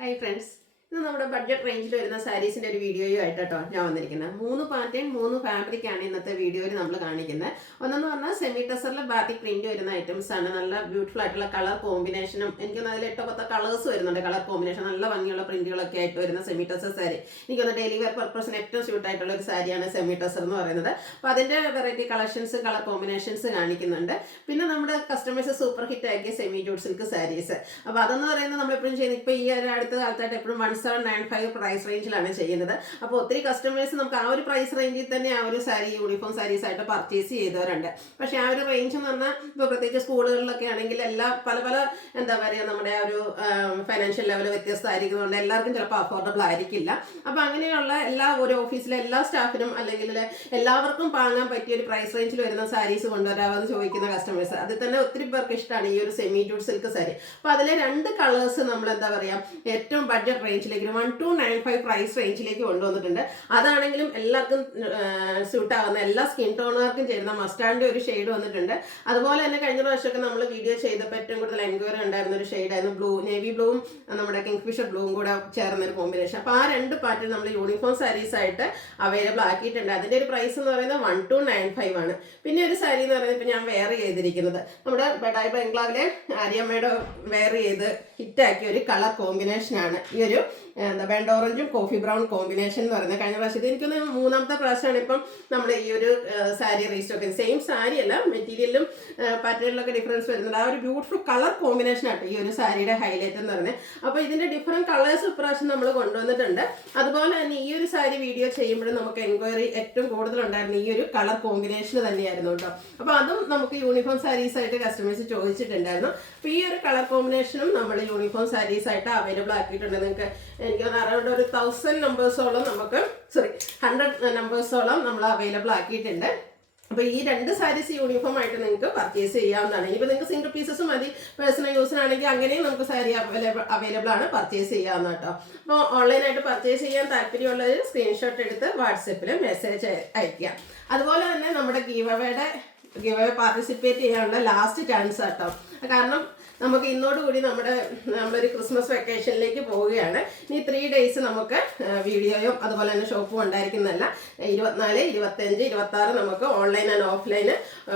Hi friends. ഇത് നമ്മുടെ budget റേഞ്ചിൽ വരുന്ന സാരീസിന്റെ ഒരു വീഡിയോയും ആയിട്ടോ ഞാൻ വന്നിരിക്കുന്നത്. 3 പാറ്റേൺ 3 ഫാബ്രിക് ആണ് ഇന്നത്തെ വീഡിയോയിൽ നമ്മൾ കാണിക്കുന്നത്. ഒന്നെന്ന് പറഞ്ഞാൽ സെമി ടെസറിലെ ബാത്തിക് പ്രിന്റ് വരുന്ന ഐറ്റംസ് ആണ്. നല്ല ബ്യൂട്ടിഫുൾ ആയിട്ടുള്ള കളർ കോമ്പിനേഷനും എനിക്കൊന്ന് അതിൽ 8-10 കളേഴ്സ് വരുന്നുണ്ട്. കളർ കോമ്പിനേഷൻ നല്ല ഭംഗിയുള്ള പ്രിന്റുകളൊക്കെ ആയിട്ട് വരുന്ന സെമി ടെസർ സാരി. എനിക്കൊന്ന് ഡെയിലി വെയർ പർപ്പസിന് ഏറ്റവും സ്യൂട്ട് ആയിട്ടുള്ള ഒരു സാരിയാണ് സെമി ടെസർ എന്ന് പറയുന്നത്. അപ്പോൾ അതിന്റെ വെറൈറ്റി കളക്ഷൻസ് കളർ കോമ്പിനേഷൻസ് കാണിക്കുന്നുണ്ട്. പിന്നെ നമ്മുടെ കസ്റ്റമേഴ്സ് സൂപ്പർ ഹിറ്റ് ആക്കിയ സെമി ജൂട്ട് സിൽക്ക് സാരീസ്. അപ്പോൾ അതെന്ന് പറയുന്നത് നമ്മൾ എപ്പോഴും ചെയ്യുന്നത് ഇപ്പോൾ ഈ ഒരു അടുത്ത കാലത്തായിട്ട് എപ്പോഴും 1795 പ്രൈസ് റേഞ്ചിലാണ് ചെയ്യുന്നത്. അപ്പോൾ ഒത്തിരി കസ്റ്റമേഴ്സ് നമുക്ക് ആ ഒരു പ്രൈസ് റേഞ്ചിൽ തന്നെ ആ ഒരു സാരി യൂണിഫോം സാരീസ് ആയിട്ട് പർച്ചേസ് ചെയ്തവരുണ്ട്. പക്ഷേ ആ ഒരു റേഞ്ച് എന്ന് പറഞ്ഞാൽ ഇപ്പോൾ പ്രത്യേകിച്ച് സ്കൂളുകളിലൊക്കെ ആണെങ്കിൽ എല്ലാ പല എന്താ പറയുക നമ്മുടെ ആ ഒരു ഫൈനാൻഷ്യൽ ലെവൽ വ്യത്യസ്തമായിരിക്കുന്നതുകൊണ്ട് എല്ലാവർക്കും ചിലപ്പോൾ അഫോർഡബിൾ ആയിരിക്കില്ല. അപ്പോൾ അങ്ങനെയുള്ള ഒരു ഓഫീസിലെ എല്ലാ സ്റ്റാഫിനും അല്ലെങ്കിൽ എല്ലാവർക്കും വാങ്ങാൻ പറ്റിയ ഒരു പ്രൈസ് റേഞ്ചിൽ വരുന്ന സാരീസ് കൊണ്ടുവരാമെന്ന് ചോദിക്കുന്ന കസ്റ്റമേഴ്സ് അതിൽ തന്നെ ഒത്തിരി പേർക്ക് ഇഷ്ടമാണ് ഈ ഒരു സെമി ജൂട്ട് സിൽക്ക് സാരി. അപ്പോൾ അതിലെ 2 കളേഴ്സ് നമ്മൾ എന്താ പറയുക ഏറ്റവും ബഡ്ജറ്റ് റേഞ്ചിലേക്ക് 1295 പ്രൈസ് റേഞ്ചിലേക്ക് കൊണ്ടുവന്നിട്ടുണ്ട്. അതാണെങ്കിലും എല്ലാവർക്കും സ്യൂട്ട് ആവുന്ന എല്ലാ സ്കിൻ ടോണുകാർക്കും ചേരുന്ന മസ്റ്റാർഡിന്റെ ഒരു ഷെയ്ഡ് വന്നിട്ടുണ്ട്. അതുപോലെ തന്നെ കഴിഞ്ഞ പ്രാവശ്യമൊക്കെ നമ്മൾ വീഡിയോ ചെയ്തപ്പോൾ ഏറ്റവും കൂടുതൽ എൻക്വയറി ഉണ്ടായിരുന്ന ഒരു ഷെയ്ഡായിരുന്നു ബ്ലൂ, നേവി ബ്ലൂവും നമ്മുടെ കിങ്ഫിഷർ ബ്ലൂവും കൂടെ ചേർന്ന ഒരു കോമ്പിനേഷൻ. അപ്പോൾ ആ 2 പാറ്റേൺ നമ്മൾ യൂണിഫോം സാരീസ് ആയിട്ട് അവൈലബിൾ ആക്കിയിട്ടുണ്ട്. അതിന്റെ ഒരു പ്രൈസ് എന്ന് പറയുന്നത് 1295 ആണ്. പിന്നെ ഒരു സാരി എന്ന് പറയുന്നത് ഇപ്പം ഞാൻ വെയർ ചെയ്തിരിക്കുന്നത് നമ്മുടെ ബഡായി ബംഗ്ലാവിലെ ആര്യമ്മയുടെ വെയർ ചെയ്ത് ഹിറ്റാക്കിയ ഒരു കളർ കോമ്പിനേഷനാണ് ഈ ഒരു ബെൻഡ് ഓറഞ്ചും കോഫി ബ്രൗൺ കോമ്പിനേഷൻ എന്ന് പറയുന്നത്. കഴിഞ്ഞ പ്രാവശ്യത്തിൽ എനിക്കൊന്ന് 3ാമത്തെ പ്രാവശ്യമാണ് ഇപ്പം നമ്മൾ ഈ ഒരു സാരി റീസ്റ്റോക്ക്. സെയിം സാരി അല്ല, മെറ്റീരിയലും പാറ്റേണിലൊക്കെ ഡിഫറൻസ് വരുന്നുണ്ട്. ആ ഒരു ബ്യൂട്ടിഫുൾ കളർ കോമ്പിനേഷൻ ആയിട്ട് ഈ ഒരു സാരിയുടെ ഹൈലൈറ്റ് എന്ന് പറയുന്നത്. അപ്പോൾ ഇതിന്റെ ഡിഫറെന്റ് കളേഴ്സ് ഇപ്രാവശ്യം നമ്മൾ കൊണ്ടുവന്നിട്ടുണ്ട്. അതുപോലെ തന്നെ ഈ ഒരു സാരി വീഡിയോ ചെയ്യുമ്പോഴും നമുക്ക് എൻക്വയറി ഏറ്റവും കൂടുതൽ ഉണ്ടായിരുന്നു ഈ ഒരു കളർ കോമ്പിനേഷൻ തന്നെയായിരുന്നു കേട്ടോ. അപ്പോൾ അതും നമുക്ക് യൂണിഫോം സാരീസ് ആയിട്ട് കസ്റ്റമേഴ്സ് ചോദിച്ചിട്ടുണ്ടായിരുന്നു. അപ്പോൾ ഈ ഒരു കളർ കോമ്പിനേഷനും നമ്മൾ യൂണിഫോം സാരീസ് ആയിട്ട് അവൈലബിൾ ആക്കിയിട്ടുണ്ട്. നിങ്ങൾക്ക് എനിക്ക് അറൗണ്ട് ഒരു 1000 നമ്പേഴ്സോളം 100 നമ്പേഴ്സോളം നമ്മൾ അവൈലബിൾ ആക്കിയിട്ടുണ്ട്. അപ്പോൾ ഈ 2 സാരീസ് യൂണിഫോം ആയിട്ട് നിങ്ങൾക്ക് പർച്ചേസ് ചെയ്യാവുന്നതാണ്. ഇനിയിപ്പോൾ നിങ്ങൾക്ക് സിംഗിൾ പീസസ് മതി പേഴ്സണൽ യൂസിനാണെങ്കിൽ അങ്ങനെയും നമുക്ക് സാരി അവൈലബിൾ ആണ് പർച്ചേസ് ചെയ്യാവുന്ന കേട്ടോ. അപ്പോൾ ഓൺലൈനായിട്ട് പർച്ചേസ് ചെയ്യാൻ താല്പര്യമുള്ളവർ സ്ക്രീൻഷോട്ട് എടുത്ത് വാട്സപ്പിൽ മെസ്സേജ് അയക്കുക. അതുപോലെ തന്നെ നമ്മുടെ ഗീവ് അവേ പാർട്ടിസിപ്പേറ്റ് ചെയ്യാനുള്ള ലാസ്റ്റ് ചാൻസ് കേട്ടോ. കാരണം നമുക്ക് ഇന്നോടുകൂടി നമ്മളൊരു ക്രിസ്മസ് വെക്കേഷനിലേക്ക് പോവുകയാണ്. ഇനി 3 ഡേയ്സ് നമുക്ക് വീഡിയോയും അതുപോലെ തന്നെ ഷോപ്പും ഉണ്ടായിരിക്കുന്നതല്ല. 24, 25, 26 നമുക്ക് ഓൺലൈൻ ആൻഡ് ഓഫ്ലൈൻ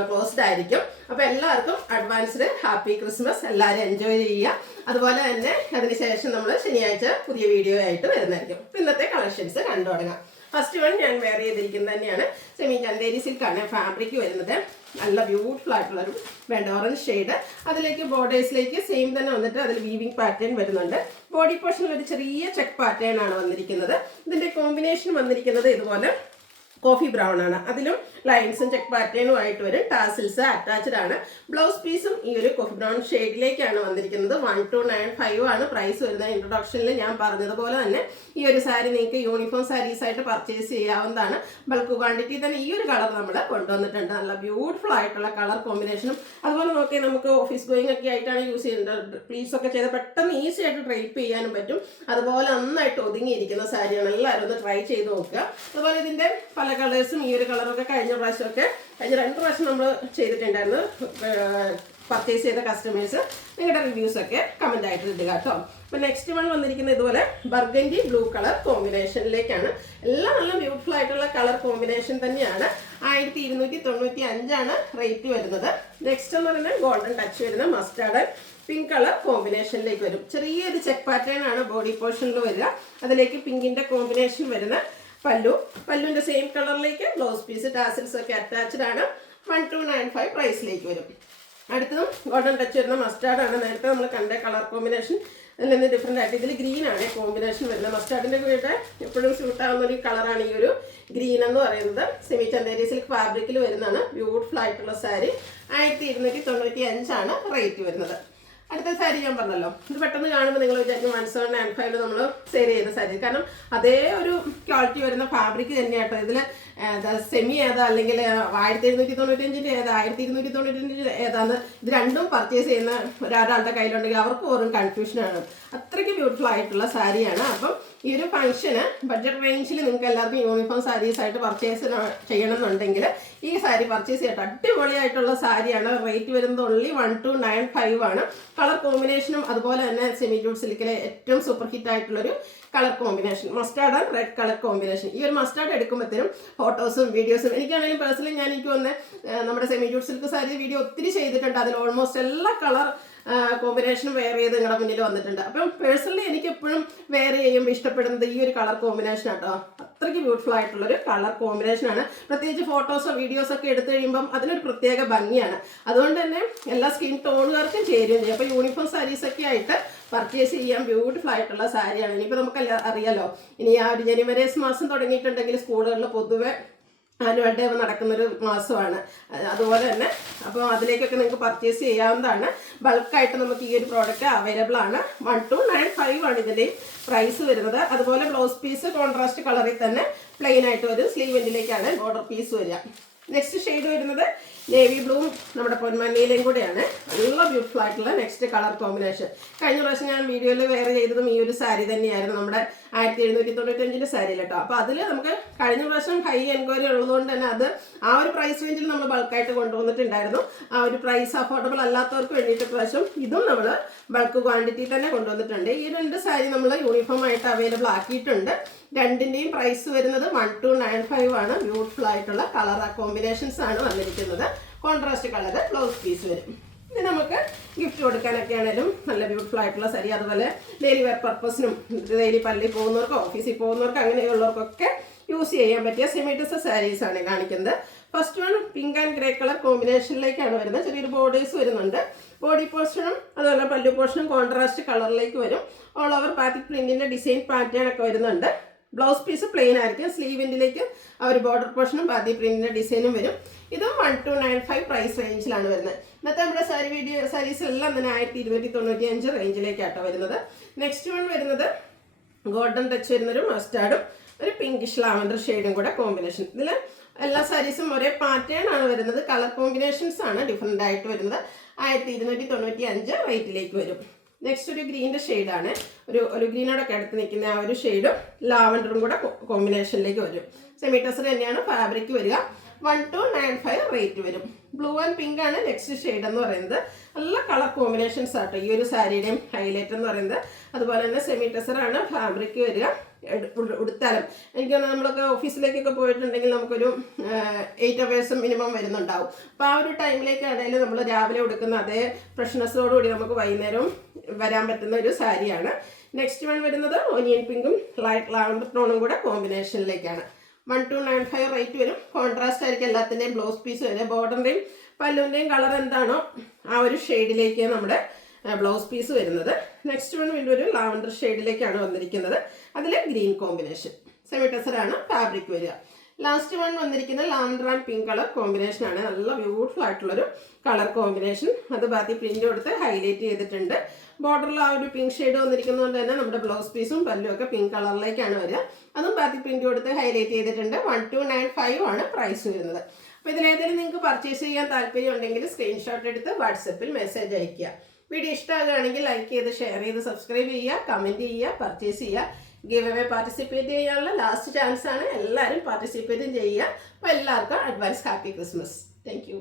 ക്ലോസ്ഡ് ആയിരിക്കും. അപ്പോൾ എല്ലാവർക്കും അഡ്വാൻസ്ഡ് ഹാപ്പി ക്രിസ്മസ്. എല്ലാവരും എൻജോയ് ചെയ്യുക. അതുപോലെ തന്നെ അതിനുശേഷം നമ്മൾ ശനിയാഴ്ച പുതിയ വീഡിയോ ആയിട്ട് വരുന്നതായിരിക്കും. ഇന്നത്തെ കളക്ഷൻസ് കണ്ടു തുടങ്ങാം. ഫസ്റ്റ് വൺ ഞാൻ വെയർ ചെയ്തിരിക്കുന്നത് തന്നെയാണ് സെമി ചന്തേരി സിൽക്കാണ് ഫാബ്രിക് വരുന്നത്. നല്ല ബ്യൂട്ടിഫുൾ ആയിട്ടുള്ളൊരു ബെൻഡ് ഓറഞ്ച് ഷെയ്ഡ്. അതിലേക്ക് ബോർഡേഴ്സിലേക്ക് സെയിം തന്നെ വന്നിട്ട് അതിൽ വീവിംഗ് പാറ്റേൺ വരുന്നുണ്ട്. ബോഡി പോർഷനിൽ ഒരു ചെറിയ ചെക്ക് പാറ്റേൺ ആണ് വന്നിരിക്കുന്നത്. ഇതിന്റെ കോമ്പിനേഷൻ വന്നിരിക്കുന്നത് ഇതുപോലെ കോഫി ബ്രൗൺ ആണ്. അതിലും ലൈൻസും ചെക്ക് പാറ്റേണും ആയിട്ട് വരും. ടാസിൽസ് അറ്റാച്ച്ഡ് ആണ്. ബ്ലൗസ് പീസും ഈ ഒരു കോഫി ബ്രൗൺ ഷെയ്ഡിലേക്കാണ് വന്നിരിക്കുന്നത്. 1295 ആണ് പ്രൈസ് വരുന്നത്. ഇൻട്രൊഡക്ഷനിൽ ഞാൻ പറഞ്ഞതുപോലെ തന്നെ ഈ ഒരു സാരി നിങ്ങൾക്ക് യൂണിഫോം സാരീസ് ആയിട്ട് പർച്ചേസ് ചെയ്യാവുന്നതാണ്. ബൾക്ക് ക്വാണ്ടിറ്റി തന്നെ ഈ ഒരു കളർ നമ്മൾ കൊണ്ടുവന്നിട്ടുണ്ട്. നല്ല ബ്യൂട്ടിഫുൾ ആയിട്ടുള്ള കളർ കോമ്പിനേഷനും അതുപോലെ നോക്കി നമുക്ക് ഓഫീസ് ഗോയിങ് ഒക്കെ ആയിട്ടാണ് യൂസ് ചെയ്യുന്നത്. പ്ലീസ് ഒക്കെ ചെയ്ത് പെട്ടെന്ന് ഈസി ആയിട്ട് ഡ്രൈപ്പ് ചെയ്യാനും പറ്റും. അതുപോലെ നന്നായിട്ട് ഒതുങ്ങിയിരിക്കുന്ന സാരിയാണ്. എല്ലാവരും ഒന്ന് ട്രൈ ചെയ്ത് നോക്കുക. അതുപോലെ ഇതിന്റെ പല കളേഴ്സും ഈ ഒരു കളറൊക്കെ കഴിഞ്ഞ 2 പ്രാവശ്യം നമ്മൾ ചെയ്തിട്ടുണ്ടായിരുന്നു. പർച്ചേസ് ചെയ്ത കസ്റ്റമേഴ്സ് നിങ്ങളുടെ റിവ്യൂസ് ഒക്കെ കമന്റ് ആയിട്ട് ഇടുക കേട്ടോ. അപ്പോൾ നെക്സ്റ്റ് വൺ വന്നിരിക്കുന്നത് ഇതുപോലെ ബർഗൻഡി ബ്ലൂ കളർ കോമ്പിനേഷനിലേക്കാണ്. എല്ലാം നല്ല ബ്യൂട്ടിഫുൾ ആയിട്ടുള്ള കളർ കോമ്പിനേഷൻ തന്നെയാണ്. 1295 ആണ് റേറ്റ് വരുന്നത്. നെക്സ്റ്റ് എന്ന് പറയുന്നത് ഗോൾഡൻ ടച്ച് വരുന്ന മസ്റ്റാർഡ് പിങ്ക് കളർ കോമ്പിനേഷനിലേക്ക് വരും. ചെറിയൊരു ചെക്ക് പാറ്റേൺ ആണ് ബോഡി പോർഷനിൽ വരിക. അതിലേക്ക് പിങ്കിന്റെ കോമ്പിനേഷൻ വരുന്ന പല്ലുവിന്റെ സെയിം കളറിലേക്ക് ബ്ലൗസ് പീസ് ടാസിൽസ് ഒക്കെ അറ്റാച്ച്ഡ് ആണ്. 1295 പ്രൈസിലേക്ക് വരും. അടുത്തതും ഗോൾഡൻ ടച്ച് വരുന്ന മസ്റ്റാർഡ് ആണ്. നേരത്തെ നമ്മൾ കണ്ട കളർ കോമ്പിനേഷൻ അതിൽ നിന്ന് ഡിഫറെൻ്റ് ആയിട്ട് ഇതിൽ ഗ്രീൻ ആണ് കോമ്പിനേഷൻ വരുന്നത്. മസ്റ്റാർഡിന്റെ കൂടെ എപ്പോഴും സ്യൂട്ട് ആവുന്ന ഒരു കളറാണ് ഈ ഒരു ഗ്രീൻ എന്ന് പറയുന്നത്. സെമി ചന്തേരി സിൽക്ക് ഫാബ്രിക്കിൽ വരുന്നതാണ്. ബ്യൂട്ടിഫുൾ ആയിട്ടുള്ള സാരി. 1295 ആണ് റേറ്റ് വരുന്നത്. അടുത്ത സാരി ഞാൻ പറഞ്ഞല്ലോ, ഇത് പെട്ടെന്ന് കാണുമ്പോൾ നിങ്ങൾ വിചാരിക്കും 1795 നമ്മൾ സെയിൽ ചെയ്ത സാരി. കാരണം അതേ ഒരു ക്വാളിറ്റി വരുന്ന ഫാബ്രിക് തന്നെയാട്ടോ. ഇതിൽ സെമി ഏതാ അല്ലെങ്കിൽ 1795 ഏതാ 1295 ഏതാന്ന് ഇത് രണ്ടും പർച്ചേസ് ചെയ്യുന്ന ഒരാളുടെ കയ്യിലുണ്ടെങ്കിൽ അവർക്ക് ഓരോ കൺഫ്യൂഷനാണ്. അത്രയ്ക്ക് ബ്യൂട്ടിഫുൾ ആയിട്ടുള്ള സാരിയാണ്. അപ്പം ഈ ഒരു ഫംഗ്ഷന് ബഡ്ജറ്റ് റേഞ്ചിൽ നിങ്ങൾക്ക് എല്ലാവർക്കും യൂണിഫോം സാരീസ് ആയിട്ട് പർച്ചേസ് ചെയ്യണമെന്നുണ്ടെങ്കിൽ ഈ സാരി പർച്ചേസ് ചെയ്യട്ടെ. അടിപൊളിയായിട്ടുള്ള സാരിയാണ്. റേറ്റ് വരുന്നത് ഓൺലി 1295 ആണ്. കളർ കോമ്പിനേഷനും അതുപോലെ തന്നെ സെമി ജൂട്ട് സിൽക്കിലെ ഏറ്റവും സൂപ്പർ ഹിറ്റ് ആയിട്ടുള്ളൊരു colour combination, mustard and red colour combination. ഈ ഒരു മസ്റ്റാർഡ് എടുക്കുമ്പോഴത്തേനും ഫോട്ടോസും വീഡിയോസും എനിക്കാണെങ്കിലും പേഴ്സണലി എനിക്ക് വന്ന് നമ്മുടെ semi jute silk sari video ഒത്തിരി ചെയ്തിട്ടുണ്ട്. അതിൽ ഓൾമോസ്റ്റ് എല്ലാ കളർ കോമ്പിനേഷനും വെയർ ചെയ്ത് നിങ്ങളുടെ മുന്നിൽ വന്നിട്ടുണ്ട്. അപ്പം പേഴ്സണലി എനിക്ക് എപ്പോഴും വെയർ ചെയ്യുമ്പോൾ ഇഷ്ടപ്പെടുന്നത് ഈ ഒരു കളർ കോമ്പിനേഷൻ ആട്ടോ. അത്രയ്ക്ക് ബ്യൂട്ടിഫുൾ ആയിട്ടുള്ളൊരു കളർ കോമ്പിനേഷനാണ്. പ്രത്യേകിച്ച് ഫോട്ടോസോ വീഡിയോസോ ഒക്കെ എടുത്തു കഴിയുമ്പം അതിനൊരു പ്രത്യേക ഭംഗിയാണ്. അതുകൊണ്ട് തന്നെ എല്ലാ സ്കിൻ ടോണുകാർക്കും ചേരുകയും ചെയ്യും. അപ്പോൾ യൂണിഫോം സാരീസൊക്കെ ആയിട്ട് പർച്ചേസ് ചെയ്യാൻ ബ്യൂട്ടിഫുൾ ആയിട്ടുള്ള സാരിയാണ്. ഇനിയിപ്പോൾ നമുക്ക് അറിയാലോ, ഇനി ആ ഒരു ജനുവരി മാസം തുടങ്ങിയിട്ടുണ്ടെങ്കിൽ സ്കൂളുകളിൽ പൊതുവെ ആനുവൽ ഡേ നടക്കുന്നൊരു മാസമാണ്. അതുപോലെ തന്നെ അപ്പോൾ അതിലേക്കൊക്കെ നിങ്ങൾക്ക് പർച്ചേസ് ചെയ്യാവുന്നതാണ്. ബൾക്കായിട്ട് നമുക്ക് ഈ ഒരു പ്രോഡക്റ്റ് അവൈലബിൾ ആണ്. 1295 ആണ് ഇതിൻ്റെ പ്രൈസ് വരുന്നത്. അതുപോലെ ബ്ലൗസ് പീസ് കോൺട്രാസ്റ്റ് കളറിൽ തന്നെ പ്ലെയിൻ ആയിട്ട് വരും. സ്ലീവ് എൻഡിലേക്കാണ് ബോർഡർ പീസ് വരിക. നെക്സ്റ്റ് ഷെയ്ഡ് വരുന്നത് നേവി ബ്ലൂവും നമ്മുടെ പൊന്മഞ്ഞയിലും കൂടെയാണ്. നല്ല ബ്യൂട്ടിഫുൾ ആയിട്ടുള്ള നെക്സ്റ്റ് കളർ കോമ്പിനേഷൻ. കഴിഞ്ഞ പ്രാവശ്യം ഞാൻ വീഡിയോയിൽ വെയർ ചെയ്തതും ഈ ഒരു സാരി തന്നെയായിരുന്നു, നമ്മുടെ 1795 സാരിയിൽ കേട്ടോ. അപ്പോൾ അതിൽ നമുക്ക് കഴിഞ്ഞ പ്രാവശ്യം ഹൈ എൻക്വയറി ഉള്ളതുകൊണ്ട് തന്നെ അത് ആ ഒരു പ്രൈസ് റേഞ്ചിൽ നമ്മൾ ബൾക്കായിട്ട് കൊണ്ടുവന്നിട്ടുണ്ടായിരുന്നു. ആ ഒരു പ്രൈസ് അഫോർഡബിൾ അല്ലാത്തവർക്ക് വേണ്ടിയിട്ട് പ്രാവശ്യം ഇതും നമ്മൾ ബൾക്ക് ക്വാണ്ടിറ്റി തന്നെ കൊണ്ടുവന്നിട്ടുണ്ട്. ഈ രണ്ട് സാരി നമ്മൾ യൂണിഫോം ആയിട്ട് അവൈലബിൾ ആക്കിയിട്ടുണ്ട്. രണ്ടിൻ്റെയും പ്രൈസ് വരുന്നത് 1295 ആണ്. ബ്യൂട്ടിഫുൾ ആയിട്ടുള്ള കളർ കോമ്പിനേഷൻസ് ആണ് വന്നിരിക്കുന്നത്. കോൺട്രാസ്റ്റ് കളർ ബ്ലൗസ് പീസ് വരും. ഇത് നമുക്ക് ഗിഫ്റ്റ് കൊടുക്കാനൊക്കെ ആണെങ്കിലും നല്ല ബ്യൂട്ടിഫുൾ ആയിട്ടുള്ള സാരി. അതുപോലെ ഡെയിലി വെയർ പർപ്പസിനും ഡെയിലി പള്ളിയിൽ പോകുന്നവർക്കോ ഓഫീസിൽ പോകുന്നവർക്കോ അങ്ങനെയുള്ളവർക്കൊക്കെ യൂസ് ചെയ്യാൻ പറ്റിയ സെമിറ്റസ് സാരീസ് ആണ് കാണിക്കുന്നത്. First one pink and grey colour കോമ്പിനേഷനിലേക്കാണ് വരുന്നത്. ചെറിയൊരു ബോർഡേഴ്സ് വരുന്നുണ്ട്. ബോഡി പോർഷനും അതുപോലെ പല്ലു പോർഷനും കോൺട്രാസ്റ്റ് കളറിലേക്ക് വരും. ഓൾ ഓവർ പാത്തിക് പ്രിന്റിന്റെ ഡിസൈൻ പാറ്റേൺ ഒക്കെ വരുന്നുണ്ട്. ബ്ലൗസ് പീസ് പ്ലെയിൻ ആയിരിക്കും. സ്ലീവിൻ്റിലേക്ക് ആ ഒരു ബോർഡർ പോർഷനും പാത്തി പ്രിന്റിന്റെ ഡിസൈനും വരും. ഇതും 1295 പ്രൈസ് റേഞ്ചിലാണ് വരുന്നത്. ഇന്നത്തെ നമ്മുടെ സാരീസ് എല്ലാം തന്നെ 1295 റേഞ്ചിലേക്കാട്ടോ വരുന്നത്. നെക്സ്റ്റ് വൺ വരുന്നത് ഗോൾഡൻ ടച്ച് വരുന്നൊരു മസ്റ്റാർഡും ഒരു പിങ്കിഷ് ലാവൻഡർ ഷെയ്ഡും കൂടെ കോമ്പിനേഷൻ. ഇതിൽ എല്ലാ സാരീസും ഒരേ പാറ്റേൺ ആണ് വരുന്നത്. കളർ കോമ്പിനേഷൻസ് ആണ് ഡിഫറെൻ്റ് ആയിട്ട് വരുന്നത്. 1295 റേറ്റിലേക്ക് വരും. നെക്സ്റ്റ് ഒരു ഗ്രീൻ്റെ ഷെയ്ഡാണ്. ഒരു ഗ്രീനോടൊക്കെ അടുത്ത് നിൽക്കുന്ന ആ ഒരു ഷെയ്ഡും ലാവൻഡറും കൂടെ കോമ്പിനേഷനിലേക്ക് വരും. സെമി ടസർ തന്നെയാണ് ഫാബ്രിക് വരിക. 1295 റേറ്റ് വരും. ബ്ലൂ ആൻഡ് പിങ്ക് ആണ് നെക്സ്റ്റ് ഷെയ്ഡ് എന്ന് പറയുന്നത്. നല്ല കളർ കോമ്പിനേഷൻസ് ആട്ടോ ഈ ഒരു സാരിയുടെയും ഹൈലൈറ്റ് എന്ന് പറയുന്നത്. അതുപോലെ തന്നെ സെമി ടസറാണ് ഫാബ്രിക് വരിക. ഉടുത്താലും എനിക്ക് നമ്മളൊക്കെ ഓഫീസിലേക്കൊക്കെ പോയിട്ടുണ്ടെങ്കിൽ നമുക്കൊരു 8 hours മിനിമം വരുന്നുണ്ടാവും. അപ്പോൾ ആ ഒരു ടൈമിലേക്കാണെങ്കിലും നമ്മൾ രാവിലെ ഉടുക്കുന്ന അതേ ഫ്രഷ്നെസ്സോടുകൂടി നമുക്ക് വൈകുന്നേരവും വരാൻ പറ്റുന്ന ഒരു സാരിയാണ്. നെക്സ്റ്റ് വൺ വരുന്നത് ഒനിയൻ പിങ്കും ലൈറ്റ് ലാവൻഡർ ടോണും കൂടെ കോമ്പിനേഷനിലേക്കാണ്. 1295 റേറ്റ് വരും. കോൺട്രാസ്റ്റ് ആയിരിക്കും എല്ലാത്തിൻ്റെയും ബ്ലൗസ് പീസ് വരെ. ബോർഡറിൻ്റെയും പല്ലുവിൻ്റെയും കളർ എന്താണോ ആ ഒരു ഷെയ്ഡിലേക്ക് നമ്മുടെ ബ്ലൗസ് പീസ് വരുന്നത്. നെക്സ്റ്റ് വൺ വീണ്ടും ഒരു ലാവൻഡർ ഷെയ്ഡിലേക്കാണ് വന്നിരിക്കുന്നത്. അതിൽ ഗ്രീൻ കോമ്പിനേഷൻ. സെമി ടസറാണ് ഫാബ്രിക് വരിക. ലാസ്റ്റ് വൺ വന്നിരിക്കുന്നത് lavender and pink colour combination ആണ്. നല്ല ബ്യൂട്ടിഫുൾ ആയിട്ടുള്ളൊരു കളർ കോമ്പിനേഷൻ. അത് ബാത്തി പ്രിന്റ് കൊടുത്ത് ഹൈലൈറ്റ് ചെയ്തിട്ടുണ്ട്. ബോർഡറിൽ ആ ഒരു പിങ്ക് ഷെയ്ഡ് വന്നിരിക്കുന്നതുകൊണ്ട് തന്നെ നമ്മുടെ ബ്ലൗസ് പീസും പല്ലും ഒക്കെ പിങ്ക് കളറിലേക്കാണ് വരിക. അതും ബാത്തി പ്രിന്റ് കൊടുത്ത് ഹൈലൈറ്റ് ചെയ്തിട്ടുണ്ട്. 1295 ആണ് പ്രൈസ് വരുന്നത്. അപ്പോൾ ഇതിലേതെങ്കിലും നിങ്ങൾക്ക് പർച്ചേസ് ചെയ്യാൻ താല്പര്യം ഉണ്ടെങ്കിൽ സ്ക്രീൻഷോട്ട് എടുത്ത് വാട്സപ്പിൽ മെസ്സേജ് അയയ്ക്കുക. വീഡിയോ ഇഷ്ടമാകുകയാണെങ്കിൽ ലൈക്ക് ചെയ്ത് ഷെയർ ചെയ്ത് സബ്സ്ക്രൈബ് ചെയ്യുക, കമൻറ്റ് ചെയ്യുക, പർച്ചേസ് ചെയ്യുക. ഗിവ് അവേ പാർട്ടിസിപ്പേറ്റ് ചെയ്യാനുള്ള ലാസ്റ്റ് ചാൻസ് ആണ്. എല്ലാവരും പാർട്ടിസിപ്പേറ്റും ചെയ്യുക. അപ്പോൾ എല്ലാവർക്കും advance happy Christmas. Thank you.